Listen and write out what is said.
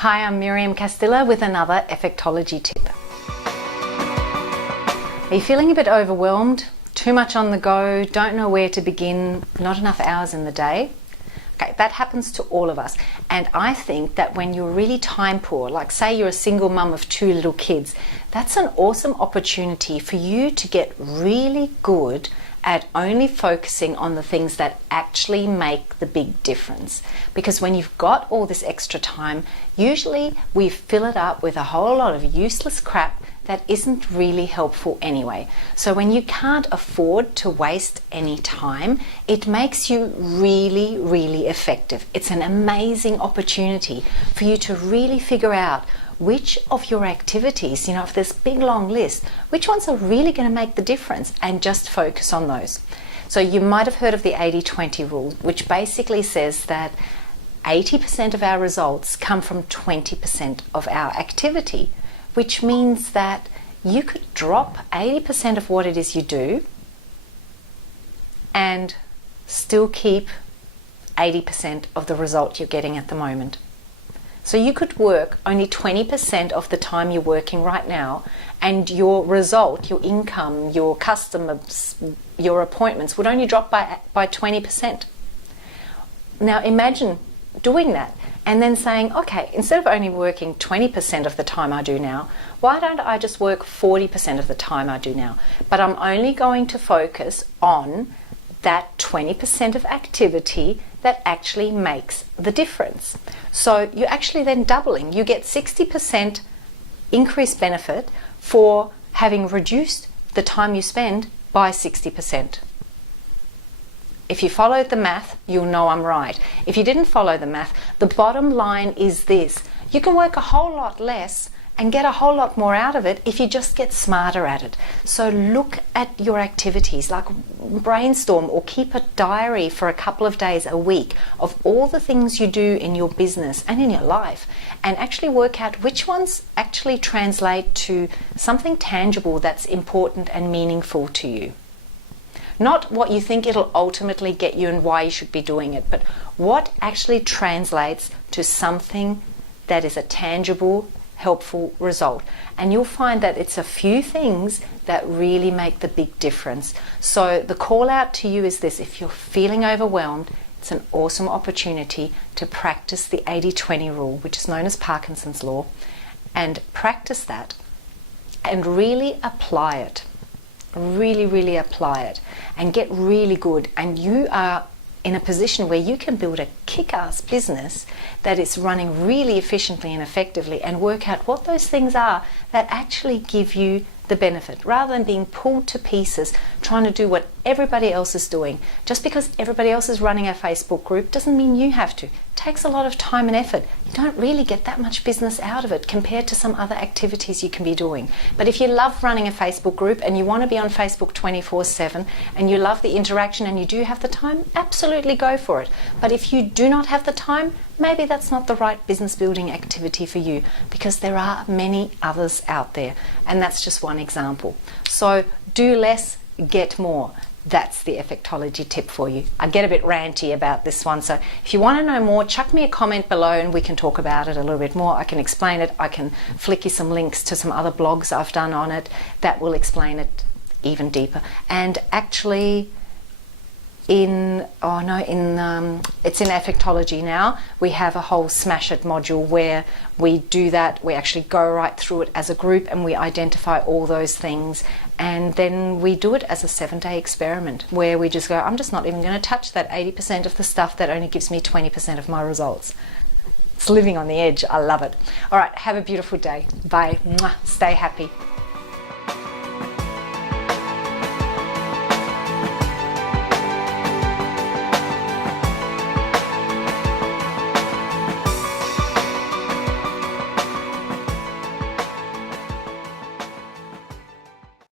Hi, I'm Miriam Castilla with another Effectology tip. Are you feeling a bit overwhelmed? Too much on the go? Don't know where to begin? Not enough hours in the day? Okay, that happens to all of us. And I think that when you're really time poor, like say you're a single mum of 2 little kids, that's an awesome opportunity for you to get really good at only focusing on the things that actually make the big difference. Because when you've got all this extra time, usually we fill it up with a whole lot of useless crap that isn't really helpful anyway. So when you can't afford to waste any time, it makes you really, really effective. It's an amazing opportunity for you to really figure out which of your activities, if there's a big long list, which ones are really going to make the difference, and just focus on those. So you might have heard of the 80-20 rule, which basically says that 80% of our results come from 20% of our activity, which means that you could drop 80% of what it is you do and still keep 80% of the result you're getting at the moment. So you could work only 20% of the time you're working right now, and your result, your income, your customers, your appointments would only drop by 20%. Now imagine doing that and then saying, okay, instead of only working 20% of the time I do now, why don't I just work 40% of the time I do now? But I'm only going to focus on that 20% of activity that actually makes the difference. So you're actually then doubling. You get 60% increased benefit for having reduced the time you spend by 60%. If you followed the math, you'll know I'm right. If you didn't follow the math, the bottom line is this: you can work a whole lot less and get a whole lot more out of it if you just get smarter at it. So look at your activities, like brainstorm or keep a diary for a couple of days a week of all the things you do in your business and in your life, and actually work out which ones actually translate to something tangible that's important and meaningful to you. Not what you think it'll ultimately get you and why you should be doing it, but what actually translates to something that is a tangible, helpful result. And you'll find that it's a few things that really make the big difference. So the call out to you is this: if you're feeling overwhelmed, it's an awesome opportunity to practice the 80-20 rule, which is known as Parkinson's law, and practice that and really apply it. Really apply it and get really good, and you are in a position where you can build a kick-ass business that is running really efficiently and effectively, and work out what those things are that actually give you the benefit, rather than being pulled to pieces trying to do what everybody else is doing. Just because everybody else is running a Facebook group doesn't mean you have to. It takes a lot of time and effort. You don't really get that much business out of it compared to some other activities you can be doing. But if you love running a Facebook group and you want to be on Facebook 24/7 and you love the interaction and you do have the time, absolutely go for it. But if you do not have the time, maybe that's not the right business building activity for you, because there are many others out there, and that's just one example. So do less, get more. That's the Effectology tip for you. I get a bit ranty about this one, so if you want to know more, chuck me a comment below and we can talk about it a little bit more. I can explain it. I can flick you some links to some other blogs I've done on it that will explain it even deeper. And actually, it's in Effectology now. We have a whole Smash It module where we do that. We actually go right through it as a group and we identify all those things, and then we do it as a 7-day experiment where we just go, I'm just not even going to touch that 80% of the stuff that only gives me 20% of my results. It's living on the edge. I love it. All right, have a beautiful day. Bye. Mwah. Stay happy.